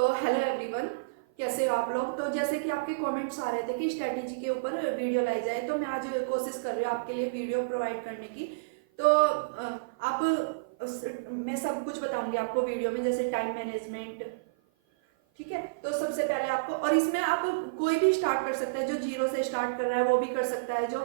तो hello everyone, कैसे हो आप लोग। तो जैसे कि आपके कमेंट्स आ रहे थे कि स्ट्रेटेजी के ऊपर वीडियो लाई जाए, तो मैं आज कोशिश कर रही हूँ आपके लिए वीडियो प्रोवाइड करने की। तो आप मैं सब कुछ बताऊंगी आपको वीडियो में, जैसे टाइम मैनेजमेंट। ठीक है, तो सबसे पहले आपको, और इसमें आप कोई भी स्टार्ट कर सकता है, जो जीरो से स्टार्ट कर रहा है वो भी कर सकता है, जो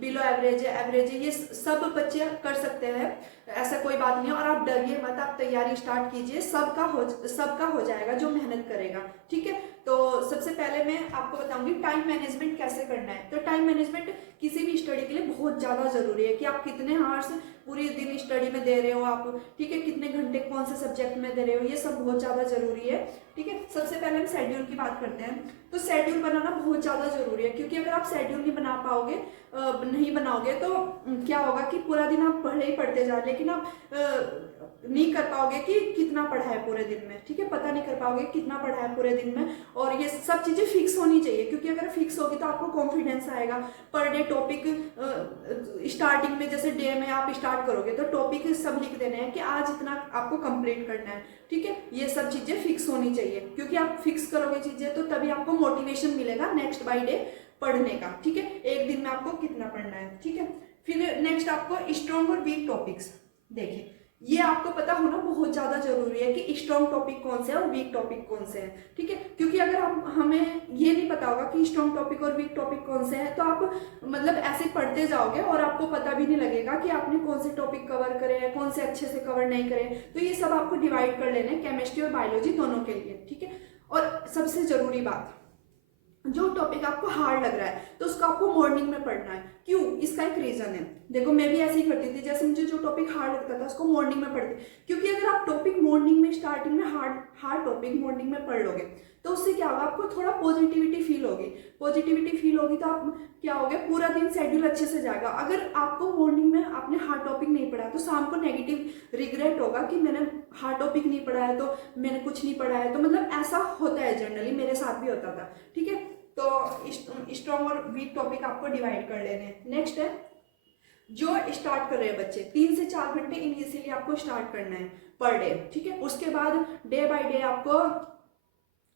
बिलो एवरेज है, एवरेज है, ये सब बच्चे कर सकते हैं, ऐसा कोई बात नहीं है। और आप डरिए मत, आप तैयारी स्टार्ट कीजिए, सबका हो जाएगा जो मेहनत करेगा। ठीक है, तो सबसे पहले मैं आपको बताऊंगी टाइम मैनेजमेंट कैसे करना है। तो टाइम मैनेजमेंट किसी भी स्टडी के लिए बहुत ज़्यादा ज़रूरी है कि आप कितने आवर्स पूरे दिन स्टडी में दे रहे हो आप। ठीक है, कितने घंटे कौन से सब्जेक्ट में दे रहे हो, ये सब बहुत ज़्यादा ज़रूरी है। ठीक है, सबसे पहले हम शेड्यूल की बात करते हैं। तो शेड्यूल बनाना बहुत ज़्यादा ज़रूरी है, क्योंकि अगर आप शेड्यूल नहीं बनाओगे तो क्या होगा कि पूरा दिन आप पढ़े ही पढ़ते जाओ, लेकिन आप नहीं कर पाओगे कि कितना पढ़ा है पूरे दिन में। ठीक है, पता नहीं कर पाओगे कितना पढ़ा है पूरे दिन में। और ये सब चीज़ें फिक्स होनी चाहिए, क्योंकि अगर फिक्स होगी तो आपको कॉन्फिडेंस आएगा। पर डे टॉपिक स्टार्टिंग में, जैसे डे में आप स्टार्ट करोगे तो टॉपिक सब लिख देने हैं कि आज इतना आपको कंप्लीट करना है। ठीक है, ये सब चीज़ें फिक्स होनी चाहिए, क्योंकि आप फिक्स करोगे चीज़ें तो तभी आपको मोटिवेशन मिलेगा नेक्स्ट बाय डे पढ़ने का। ठीक है, एक दिन में आपको कितना पढ़ना है। ठीक है, फिर नेक्स्ट आपको स्ट्रॉन्ग और वीक टॉपिक्स। देखिए, ये आपको पता होना बहुत ज़्यादा जरूरी है कि स्ट्रॉन्ग टॉपिक कौन से है और वीक टॉपिक कौन से हैं। ठीक है, क्योंकि अगर हमें ये नहीं पता होगा कि स्ट्रॉन्ग टॉपिक और वीक टॉपिक कौन से हैं, तो आप मतलब ऐसे पढ़ते जाओगे और आपको पता भी नहीं लगेगा कि आपने कौन से टॉपिक कवर करे हैं, कौन से अच्छे से कवर नहीं करे। तो ये सब आपको डिवाइड कर लेना है, केमिस्ट्री और बायोलॉजी दोनों के लिए। ठीक है, और सबसे ज़रूरी बात, जो टॉपिक आपको हार्ड लग रहा है तो उसको आपको मॉर्निंग में पढ़ना है। क्यों? इसका एक रीजन है। देखो, मैं भी ऐसे ही करती थी, जैसे मुझे जो टॉपिक हार्ड लगता था उसको मॉर्निंग में पढ़ती, क्योंकि अगर आप टॉपिक मॉर्निंग में स्टार्टिंग में हार्ड टॉपिक मॉर्निंग में पढ़ लोगे तो उससे क्या होगा, आपको थोड़ा पॉजिटिविटी फील होगी तो आप क्या होगा, पूरा दिन शेड्यूल अच्छे से जाएगा। अगर आपको मॉर्निंग में आपने हार्ड टॉपिक नहीं पढ़ा तो शाम को नेगेटिव रिग्रेट होगा कि मैंने हार्ड टॉपिक नहीं पढ़ा है, तो मैंने कुछ नहीं पढ़ा है। तो मतलब ऐसा होता है, जनरली मेरे साथ भी होता था। ठीक है, तो स्ट्रॉन्ग और वीक टॉपिक आपको डिवाइड कर लेने हैं। नेक्स्ट है, जो स्टार्ट कर रहे हैं बच्चे, 3 से 4 घंटे इनिशियली आपको स्टार्ट करना है पर डे। ठीक है, उसके बाद डे बाय डे आपको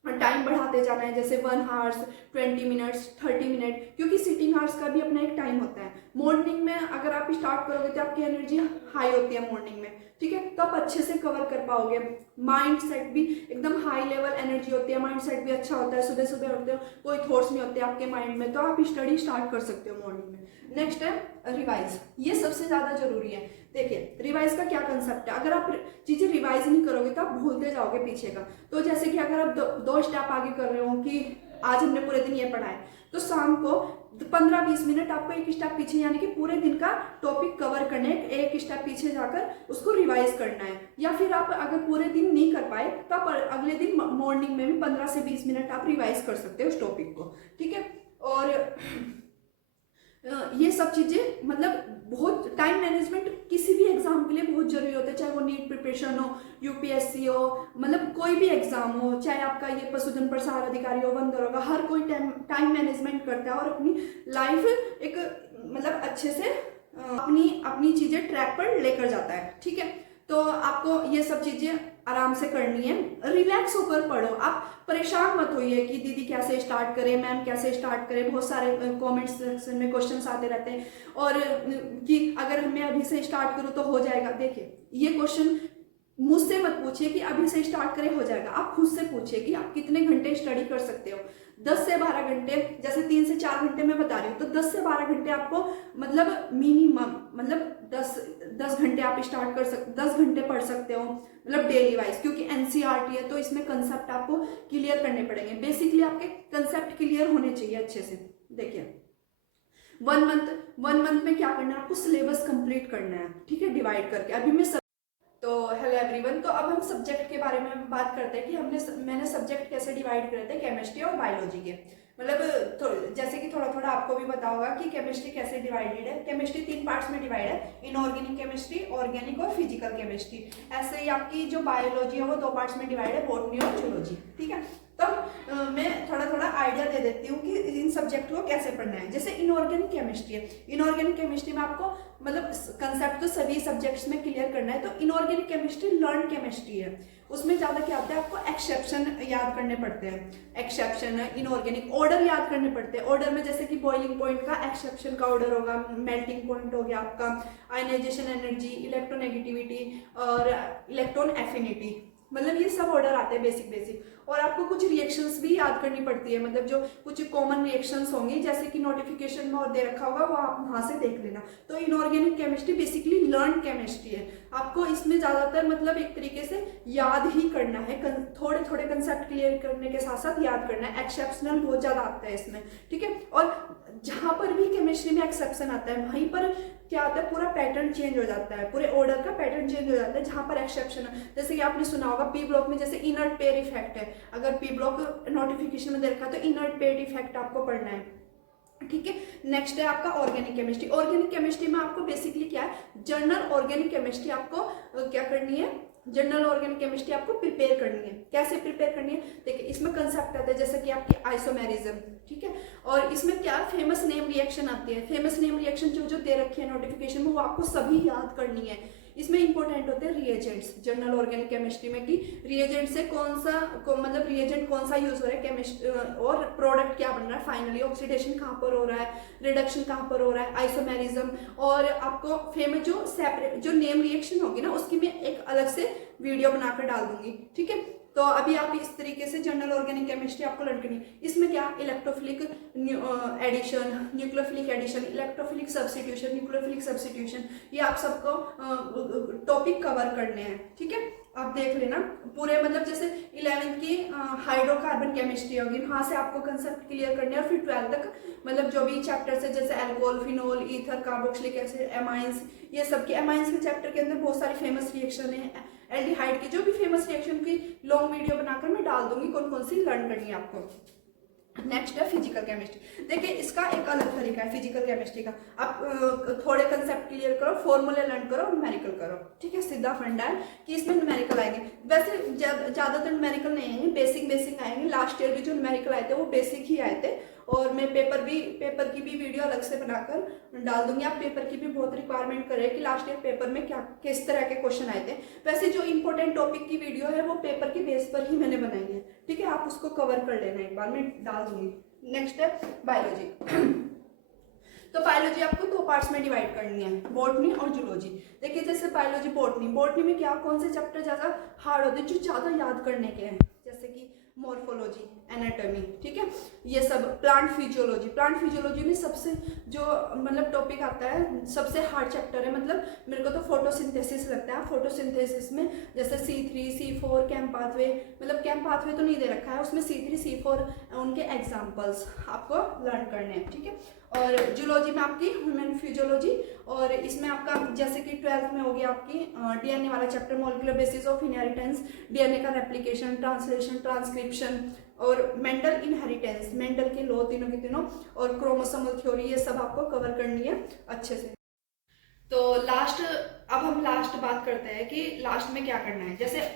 टाइम बढ़ाते जाना है, जैसे 1 आवर्स, 20 मिनट्स, 30 मिनट, क्योंकि सिटिंग आवर्स का भी अपना एक टाइम होता है। मॉर्निंग में अगर आप स्टार्ट करोगे तो आपकी एनर्जी हाई होती है मॉर्निंग में। ठीक है, तो आप अच्छे से कवर कर पाओगे। माइंड सेट भी एकदम हाई लेवल एनर्जी होती है, माइंड सेट भी अच्छा होता है। सुबह सुबह उठते हो, कोई थॉट्स नहीं होते आपके माइंड में, तो आप स्टडी स्टार्ट कर सकते हो मॉर्निंग में। नेक्स्ट है रिवाइज, ये सबसे ज़्यादा जरूरी है। देखिए, रिवाइज का क्या कंसेप्ट है, अगर आप चीज़ें रिवाइज नहीं करोगे तो आप भूलते जाओगे पीछे का। तो जैसे कि अगर आप दो स्टेप आगे कर रहे हो कि आज हमने पूरे दिन ये पढ़ा है, तो शाम को 15-20 मिनट आपको एक स्टेप पीछे, यानी कि पूरे दिन का टॉपिक कवर करने एक स्टेप पीछे जाकर उसको रिवाइज करना है। या फिर आप अगर पूरे दिन नहीं कर पाए तो आप अगले दिन मॉर्निंग में भी 15 से 20 मिनट आप रिवाइज कर सकते हो उस टॉपिक को। ठीक है, और ये सब चीज़ें मतलब बहुत, टाइम मैनेजमेंट किसी भी एग्जाम के लिए बहुत जरूरी होता है, चाहे वो नीट प्रिपरेशन हो, यूपीएससी हो, मतलब कोई भी एग्जाम हो, चाहे आपका ये पशुधन प्रसार अधिकारी हो, वन दरोगा, हर कोई टाइम मैनेजमेंट करता है और अपनी लाइफ एक मतलब अच्छे से अपनी चीज़ें ट्रैक पर लेकर जाता है। ठीक है, तो आपको ये सब चीज़ें आराम से करनी है, रिलैक्स होकर पढ़ो। आप परेशान मत होइए कि दीदी कैसे स्टार्ट करें, मैम कैसे स्टार्ट करें। बहुत सारे कमेंट सेक्शन में क्वेश्चंस आते रहते हैं, और कि अगर मैं अभी से स्टार्ट करूं तो हो जाएगा। देखिए, ये क्वेश्चन मुझसे मत पूछिए कि अभी से स्टार्ट करें हो जाएगा, आप खुद से पूछिए कि आप कितने घंटे स्टडी कर सकते हो। 10 से 12 घंटे, जैसे 3 से 4 घंटे मैं बता रही हूँ, तो 10 से 12 घंटे आपको मतलब मिनिमम, मतलब 10 घंटे आप स्टार्ट कर सकते, 10 घंटे पढ़ सकते हो, मतलब डेली वाइज, क्योंकि एनसीईआरटी है तो इसमें कंसेप्ट आपको क्लियर करने पड़ेंगे। बेसिकली आपके कंसेप्ट क्लियर होने चाहिए अच्छे से। देखिए, 1 मंथ में क्या करना है, आपको सिलेबस कंप्लीट करना है। ठीक है, डिवाइड करके। अभी मैं तो हेलो एवरीवन, तो अब हम सब्जेक्ट के बारे में बात करते हैं कि मैंने सब्जेक्ट कैसे डिवाइड करे थे केमिस्ट्री और बायोलॉजी के। मतलब जैसे कि थोड़ा थोड़ा आपको भी पता होगा कि केमिस्ट्री कैसे डिवाइडेड है। केमिस्ट्री 3 पार्ट्स में डिवाइड है, इनऑर्गेनिक केमिस्ट्री, ऑर्गेनिक और फिजिकल केमिस्ट्री। ऐसे ही आपकी जो बायोलॉजी है वो 2 पार्ट्स में डिवाइड है, बॉटनी और जूलॉजी। ठीक है, तो मैं थोड़ा थोड़ा आइडिया दे देती हूँ कि इन सब्जेक्ट को कैसे पढ़ना है। जैसे इनऑर्गेनिक केमिस्ट्री है, इनऑर्गेनिक केमिस्ट्री में आपको मतलब कंसेप्ट तो सभी सब्जेक्ट्स में क्लियर करना है। तो इनऑर्गेनिक केमिस्ट्री लर्न केमिस्ट्री है, उसमें ज़्यादा क्या होता है, आपको एक्सेप्शन याद करने पड़ते हैं, एक्सेप्शन, इनऑर्गेनिक, ऑर्डर याद करने पड़ते हैं। ऑर्डर में जैसे कि बॉइलिंग पॉइंट का एक्सेप्शन का ऑर्डर होगा, मेल्टिंग पॉइंट हो गया आपका, आयनाइजेशन एनर्जी, इलेक्ट्रोनेगेटिविटी और इलेक्ट्रॉन एफिनिटी, मतलब ये सब ऑर्डर आते हैं बेसिक बेसिक। और आपको कुछ रिएक्शंस भी याद करनी पड़ती है, मतलब जो कुछ कॉमन रिएक्शंस होंगी, जैसे कि नोटिफिकेशन में और दे रखा होगा, वो आप वहाँ से देख लेना। तो inorganic chemistry basically learn chemistry है, आपको इसमें ज़्यादातर मतलब एक तरीके से याद ही करना है, थोड़े थोड़े कंसेप्ट क्लियर करने के साथ साथ याद करना है। एक्सेप्शनल बहुत ज़्यादा आता है इसमें, ठीक है। और जहाँ पर भी केमिस्ट्री में एक्सेप्शन आता है वहीं पर क्या होता है, पूरा पैटर्न चेंज हो जाता है, पूरे ऑर्डर का पैटर्न चेंज हो जाता है जहाँ पर एक्सेप्शन है। जैसे कि आपने सुना होगा पी ब्लॉक में जैसे इनर्ट पेयर इफेक्ट है, अगर पी ब्लॉक नोटिफिकेशन में दे रखा है तो इनर्ट पेयर इफेक्ट आपको पढ़ना है, ठीक है। नेक्स्ट है आपका ऑर्गेनिक केमिस्ट्री। ऑर्गेनिक केमिस्ट्री में आपको बेसिकली क्या है, जनरल ऑर्गेनिक केमिस्ट्री आपको क्या करनी है, जनरल ऑर्गेनिक केमिस्ट्री आपको प्रिपेयर करनी है। कैसे प्रिपेयर करनी है, देखिए इसमें कंसेप्ट आता है जैसे कि आपकी आइसोमेरिज्म, ठीक है। और इसमें क्या फेमस नेम रिएक्शन आती है, फेमस नेम रिएक्शन जो जो दे रखी है नोटिफिकेशन में वो आपको सभी याद करनी है। इसमें इंपॉर्टेंट होते हैं रिएजेंट्स जनरल ऑर्गेनिक केमिस्ट्री में, कि रिएजेंट से कौन सा मतलब रिएजेंट कौन सा यूज हो रहा है केमिस्ट्री, और प्रोडक्ट क्या बन रहा है फाइनली, ऑक्सीडेशन कहाँ पर हो रहा है, रिडक्शन कहाँ पर हो रहा है, आइसोमेरिज्म। और आपको फेमस जो सेपरेट जो नेम रिएक्शन होगी ना उसकी मैं एक अलग से वीडियो बनाकर डाल दूंगी, ठीक है। तो अभी आप इस तरीके से जनरल ऑर्गेनिक केमिस्ट्री आपको लर्न करनी है। इसमें क्या electrophilic addition, nucleophilic addition, electrophilic substitution, nucleophilic substitution, ये आप सबको टॉपिक कवर करने हैं, ठीक है। आप देख लेना पूरे, मतलब जैसे 11th की हाइड्रोकार्बन केमिस्ट्री होगी, वहाँ से आपको कंसेप्ट क्लियर करने हैं। और फिर 12th तक मतलब जो भी चैप्टर्स है जैसे alcohol, phenol, ether, carboxylic acid, amines, ये सब के एमाइंस के चैप्टर के अंदर बहुत सारी फेमस रिएक्शन है, एल्डिहाइड की जो भी फेमस रिएक्शन की लॉन्ग वीडियो बनाकर मैं डाल दूंगी कौन कौन सी लर्न करनी है आपको। नेक्स्ट है फिजिकल केमिस्ट्री। देखिए इसका एक अलग तरीका है फिजिकल केमिस्ट्री का, आप थोड़े कंसेप्ट क्लियर करो, फॉर्मूले लर्न करो, न्यूमेरिकल करो, ठीक है। सीधा फंडा है कि इसमें न्यूमेरिकल आएंगे, वैसे ज्यादातर न्यूमेरिकल नहीं आएंगे, बेसिक आएंगे। लास्ट ईयर भी जो न्यूमेरिकल आए थे वो बेसिक ही आए थे, और मैं पेपर की भी वीडियो अलग से बनाकर डाल दूंगी। आप पेपर की भी बहुत रिक्वायरमेंट कर रहे हैं कि लास्ट ईयर पेपर में क्या किस तरह के क्वेश्चन आए थे। वैसे जो इंपॉर्टेंट टॉपिक की वीडियो है वो पेपर के बेस पर ही मैंने बनाई है, ठीक है। आप उसको कवर कर लेना, एक बार मैं डाल दूंगी। नेक्स्ट है बायोलॉजी। तो बायोलॉजी आपको 2 पार्ट्स में डिवाइड करनी है, बॉटनी और जूलॉजी। देखिए जैसे बायोलॉजी बॉटनी में क्या कौन से चैप्टर ज़्यादा हार्ड होते हैं जो ज़्यादा याद करने के हैं, जैसे कि मॉर्फोलॉजी, एनाटॉमी, ठीक है, ये सब। प्लांट फिजियोलॉजी में सबसे जो मतलब टॉपिक आता है सबसे हार्ड चैप्टर है, मतलब मेरे को तो फोटोसिंथेसिस लगता है। फोटोसिंथेसिस में जैसे C3 C4 कैम पाथवे, मतलब कैम पाथवे तो नहीं दे रखा है उसमें, C3 C4 उनके एग्जाम्पल्स आपको लर्न करने हैं, ठीक है। और जूलॉजी में आपकी ह्यूमन फिजियोलॉजी, और इसमें आपका जैसे कि 12th में होगी आपकी डीएनए वाला chapter, molecular basis of inheritance, DNA का रेप्लिकेशन, ट्रांसलेशन, ट्रांसक्रिप्शन, और मेंडल इनहेरिटेंस, मेंडल के लॉ तीनों के तीनों, और क्रोमोसोमल थ्योरी, ये सब आपको कवर करनी है अच्छे से। तो अब हम लास्ट बात करते हैं कि लास्ट में क्या करना है। जैसे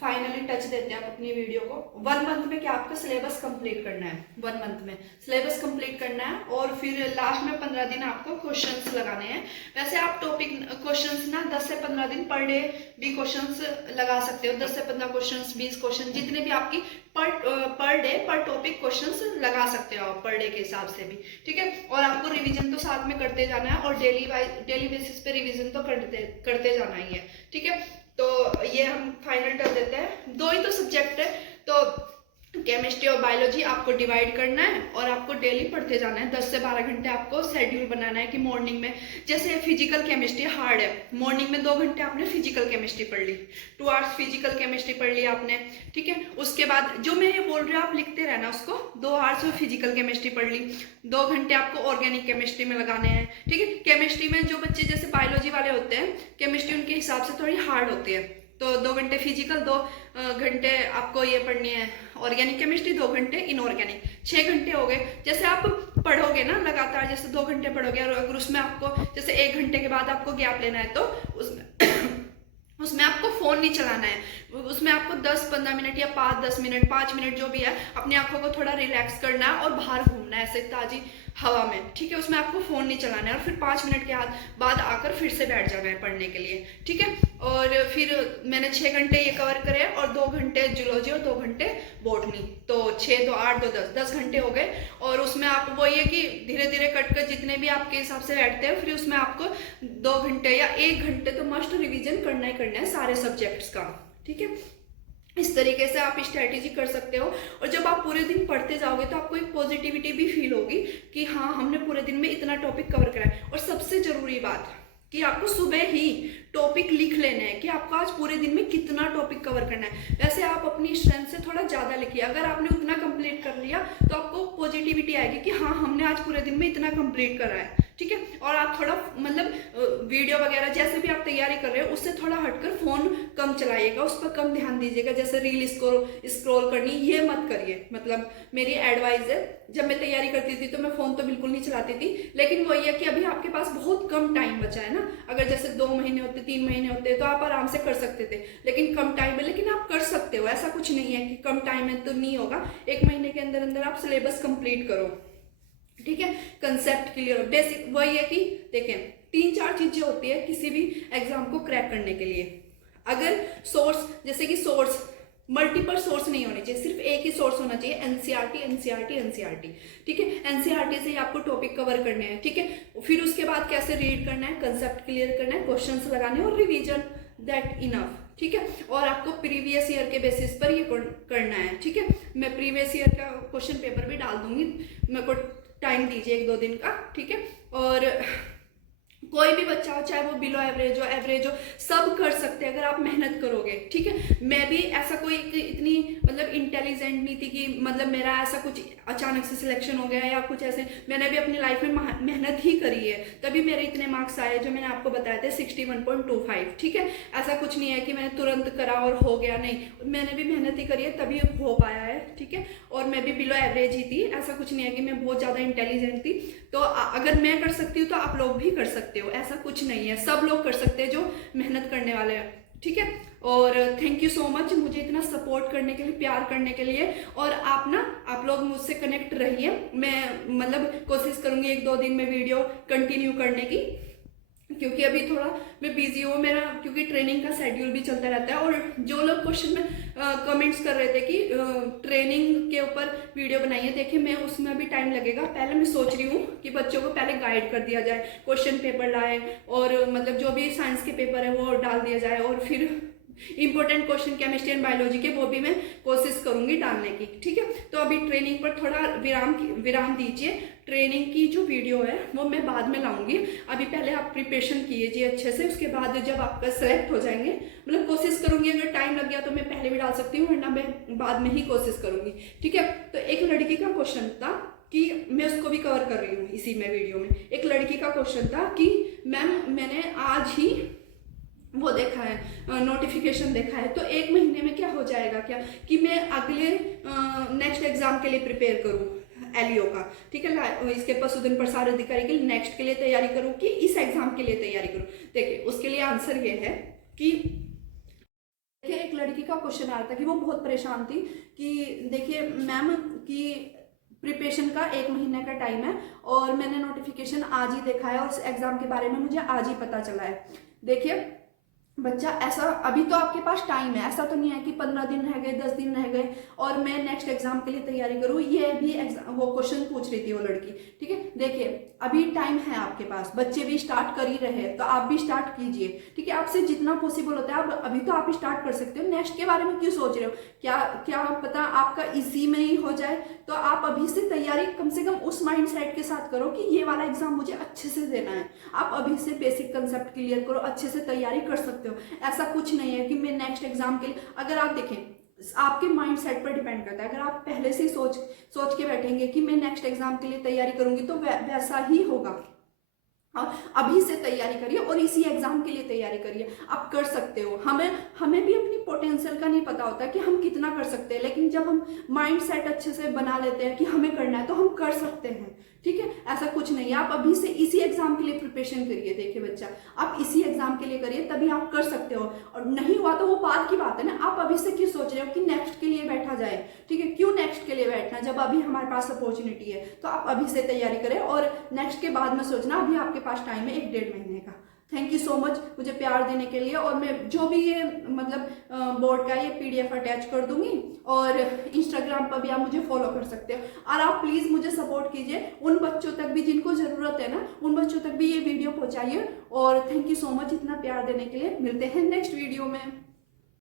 फाइनली टच देते हैं आप अपनी वीडियो को, 1 मंथ में क्या आपका सिलेबस कंप्लीट करना है, 1 मंथ में सिलेबस कंप्लीट करना है, और फिर लास्ट में 15 दिन आपको क्वेश्चंस लगाने हैं। वैसे आप टॉपिक क्वेश्चंस ना 10 से 15 दिन पर डे भी क्वेश्चंस लगा सकते हो, 10 से 15 क्वेश्चंस, 20 क्वेश्चन, जितने भी आपकी पर डे पर टॉपिक क्वेश्चंस लगा सकते हो आप पर डे के हिसाब से भी, ठीक है। और आपको रिवीजन तो साथ में करते जाना है, और डेली बेसिस पे रिवीजन तो करते जाना ही है, ठीक है। तो ये हम फाइनल कर देते हैं। 2 ही तो सब्जेक्ट है, तो केमिस्ट्री और बायोलॉजी आपको डिवाइड करना है, और आपको डेली पढ़ते जाना है। 10 से 12 घंटे आपको शेड्यूल बनाना है कि मॉर्निंग में, जैसे फिजिकल केमिस्ट्री हार्ड है, मॉर्निंग में 2 घंटे आपने फिजिकल केमिस्ट्री पढ़ ली, 2 आवर्स फिजिकल केमिस्ट्री पढ़ ली आपने, ठीक है। उसके बाद जो मैं ये बोल रही हूँ आप लिखते रहना उसको, 2 आवर्स में फिजिकल केमिस्ट्री पढ़ ली, 2 घंटे आपको ऑर्गेनिक केमिस्ट्री में लगाने हैं, ठीक है। केमिस्ट्री में जो बच्चे जैसे बायोलॉजी वाले होते हैं, केमिस्ट्री उनके हिसाब से थोड़ी हार्ड होती है, तो 2 घंटे फिजिकल, 2 घंटे आपको ये पढ़नी है ऑर्गेनिक केमिस्ट्री, 2 घंटे इनऑर्गेनिक, 6 घंटे हो गए। जैसे आप पढ़ोगे ना लगातार, जैसे 2 घंटे पढ़ोगे, और अगर उसमें आपको जैसे 1 घंटे के बाद आपको गैप लेना है, तो उसमें आपको फोन नहीं चलाना है, उसमें आपको 10-15 मिनट या 5-10 मिनट 5 मिनट जो भी है अपनी आंखों को थोड़ा रिलैक्स करना है, और बाहर घूमना है, ऐसे ताजी हवा में, ठीक है। उसमें आपको फ़ोन नहीं चलाना है और फिर 5 मिनट के बाद आकर फिर से बैठ जाना है पढ़ने के लिए, ठीक है। और फिर मैंने 6 घंटे ये कवर करे और 2 घंटे जूलॉजी और 2 घंटे बॉटनी, तो 6 2 8 2 10 घंटे हो गए। और उसमें आप वो ये कि धीरे धीरे कट कर जितने भी आपके हिसाब से बैठते हैं, फिर उसमें आपको 2 घंटे या 1 घंटे तो मस्ट रिविजन करना ही करना है सारे सब्जेक्ट्स का, ठीक है। इस तरीके से आप स्ट्रैटेजी कर सकते हो। और जब आप पूरे दिन पढ़ते जाओगे तो आपको एक पॉजिटिविटी भी फील होगी कि हाँ, हमने पूरे दिन में इतना टॉपिक कवर करा है। और सबसे जरूरी बात कि आपको सुबह ही टॉपिक लिख लेना है कि आपको आज पूरे दिन में कितना टॉपिक कवर करना है। वैसे आप अपनी स्ट्रेंथ से थोड़ा ज़्यादा लिखिए, अगर आपने उतना कंप्लीट कर लिया तो आपको पॉजिटिविटी आएगी कि हाँ, हमने आज पूरे दिन में इतना कंप्लीट करा है, ठीक है। और आप थोड़ा मतलब वीडियो वगैरह जैसे भी आप तैयारी कर रहे हो उससे थोड़ा हटकर फ़ोन कम चलाइएगा, उस पर कम ध्यान दीजिएगा। जैसे रील स्क्रॉल करनी, ये मत करिए, मतलब मेरी एडवाइस है। जब मैं तैयारी करती थी तो मैं फ़ोन तो बिल्कुल नहीं चलाती थी, लेकिन वही है कि अभी आपके पास बहुत कम टाइम बचा है ना। अगर जैसे 2 महीने होते, 3 महीने होते तो आप आराम से कर सकते थे, लेकिन कम टाइम है। लेकिन आप कर सकते हो, ऐसा कुछ नहीं है कि कम टाइम है तो नहीं होगा। 1 महीने के अंदर अंदर आप सिलेबस कंप्लीट करो, ठीक है। कंसेप्ट क्लियर हो, बेसिक वही है कि देखें 3-4 चीजें होती है किसी भी एग्जाम को क्रैक करने के लिए। अगर सोर्स, जैसे कि सोर्स मल्टीपल सोर्स नहीं होने चाहिए, सिर्फ एक ही सोर्स होना चाहिए। एनसीईआरटी, ठीक है। एनसीईआरटी से ही आपको टॉपिक कवर करने हैं, ठीक है। फिर उसके बाद कैसे रीड करना है, कंसेप्ट क्लियर करना है, क्वेश्चंस लगाने और रिवीजन, दैट इनफ, ठीक है। और आपको प्रीवियस ईयर के बेसिस पर ये करना है, ठीक है। मैं प्रीवियस ईयर का क्वेश्चन पेपर भी डाल दूंगी, मेरे को टाइम दीजिए 1-2 दिन का, ठीक है। और कोई भी बच्चा हो, चाहे वो बिलो एवरेज हो, एवरेज हो, सब कर सकते हैं अगर आप मेहनत करोगे, ठीक है। मैं भी ऐसा कोई इतनी मतलब इंटेलिजेंट नहीं थी कि मतलब मेरा ऐसा कुछ अचानक से सिलेक्शन हो गया या कुछ ऐसे। मैंने भी अपनी लाइफ में मेहनत ही करी है, तभी मेरे इतने मार्क्स आए जो मैंने आपको बताए थे 61.25, ठीक है। ऐसा कुछ नहीं है कि मैंने तुरंत करा और हो गया, नहीं, मैंने भी मेहनत ही करी है तभी हो पाया है, ठीक है। और मैं भी बिलो एवरेज ही थी, ऐसा कुछ नहीं है कि मैं बहुत ज़्यादा इंटेलिजेंट थी। तो अगर मैं कर सकती हूँ तो आप लोग भी कर सकते हो, ऐसा कुछ नहीं है, सब लोग कर सकते हैं जो मेहनत करने वाले हैं, ठीक है। और थैंक यू सो मच मुझे इतना सपोर्ट करने के लिए, प्यार करने के लिए। और आप लोग मुझसे कनेक्ट रहिए। मैं मतलब कोशिश करूंगी 1-2 दिन में वीडियो कंटिन्यू करने की, क्योंकि अभी थोड़ा मैं बिजी हूँ, मेरा क्योंकि ट्रेनिंग का शेड्यूल भी चलता रहता है। और जो लोग क्वेश्चन में कमेंट्स कर रहे थे कि ट्रेनिंग के ऊपर वीडियो बनाइए, देखिए मैं उसमें भी टाइम लगेगा। पहले मैं सोच रही हूँ कि बच्चों को पहले गाइड कर दिया जाए, क्वेश्चन पेपर लाए और मतलब जो भी साइंस के पेपर है वो डाल दिया जाए, और फिर important question chemistry and biology के वो भी मैं कोशिश करूंगी डालने की, ठीक है। तो अभी ट्रेनिंग पर थोड़ा विराम दीजिए। ट्रेनिंग की जो वीडियो है वो मैं बाद में लाऊंगी, अभी पहले आप प्रिपरेशन कीजिए अच्छे से। उसके बाद जब आपका सेलेक्ट हो जाएंगे, मतलब कोशिश करूंगी, अगर टाइम लग गया तो मैं पहले भी डाल सकती हूँ, वरना मैं बाद में ही कोशिश करूंगी, ठीक है। तो एक लड़की का क्वेश्चन था कि मैं उसको भी कवर कर रही हूँ इसी में वीडियो में। एक लड़की का क्वेश्चन था कि मैम मैंने आज ही वो देखा है, नोटिफिकेशन देखा है, तो 1 महीने में क्या हो जाएगा क्या कि मैं अगले नेक्स्ट एग्जाम के लिए प्रिपेयर करूँ एलईओ का, ठीक है, इसके पशुधन प्रसार अधिकारी के लिए नेक्स्ट के लिए तैयारी करूँ कि इस एग्जाम के लिए तैयारी करूँ। देखिए उसके लिए आंसर ये है कि देखिए एक लड़की का क्वेश्चन आया था कि वो बहुत परेशान थी कि देखिए मैम कि प्रिपरेशन का 1 महीने का टाइम है और मैंने नोटिफिकेशन आज ही देखा है और एग्जाम के बारे में मुझे आज ही पता चला है। देखिए बच्चा, ऐसा अभी तो आपके पास टाइम है, ऐसा तो नहीं है कि 15 दिन रह गए, 10 दिन रह गए और मैं नेक्स्ट एग्जाम के लिए तैयारी करूँ। ये भी वो क्वेश्चन पूछ रही थी वो लड़की, ठीक है। देखिए अभी टाइम है आपके पास, बच्चे भी स्टार्ट कर ही रहे हैं तो आप भी स्टार्ट कीजिए, ठीक है। आपसे जितना पॉसिबल होता है आप अभी तो आप स्टार्ट कर सकते हो। नेक्स्ट के बारे में क्यों सोच रहे हो, क्या पता आपका इसी में ही हो जाए। तो आप अभी से तैयारी कम से कम उस माइंड सेट के साथ करो कि ये वाला एग्जाम मुझे अच्छे से देना है। आप अभी से बेसिक कंसेप्ट क्लियर करो, अच्छे से तैयारी कर सकते हो। ऐसा कुछ नहीं है कि मैं नेक्स्ट एग्जाम के लिए, अगर आप देखें आपके माइंड सेट पर डिपेंड करता है। अगर आप पहले से सोच के बैठेंगे कि मैं नेक्स्ट एग्जाम के लिए तैयारी करूंगी तो वैसा ही होगा। अभी से तैयारी करिए और इसी एग्जाम के लिए तैयारी करिए, आप कर सकते हो। हमें भी अपनी पोटेंशियल का नहीं पता होता कि हम कितना कर सकते हैं, लेकिन जब हम माइंड सेट अच्छे से बना लेते हैं कि हमें करना है तो हम कर सकते हैं, ठीक है। ऐसा कुछ नहीं है, आप अभी से इसी एग्जाम के लिए प्रिपरेशन करिए। देखिए बच्चा, आप इसी एग्जाम के लिए करिए तभी आप कर सकते हो, और नहीं हुआ तो वो बात की बात है ना। आप अभी से क्यों सोच रहे हो कि नेक्स्ट के लिए बैठा जाए, ठीक है। क्यों नेक्स्ट के लिए बैठना, लेना जब अभी हमारे पास अपॉर्चुनिटी है। तो आप अभी से तैयारी करें और नेक्स्ट के बाद में सोचना, अभी आपके पास टाइम है 1-1.5 महीने का। थैंक यू सो मच मुझे प्यार देने के लिए। और मैं जो भी ये मतलब बोर्ड का ये PDF अटैच कर दूंगी और इंस्टाग्राम पर भी आप मुझे फॉलो कर सकते हो। और आप प्लीज़ मुझे सपोर्ट कीजिए, उन बच्चों तक भी जिनको ज़रूरत है ना, उन बच्चों तक भी ये वीडियो पहुंचाइए। और थैंक यू सो मच इतना प्यार देने के लिए। मिलते हैं नेक्स्ट वीडियो में।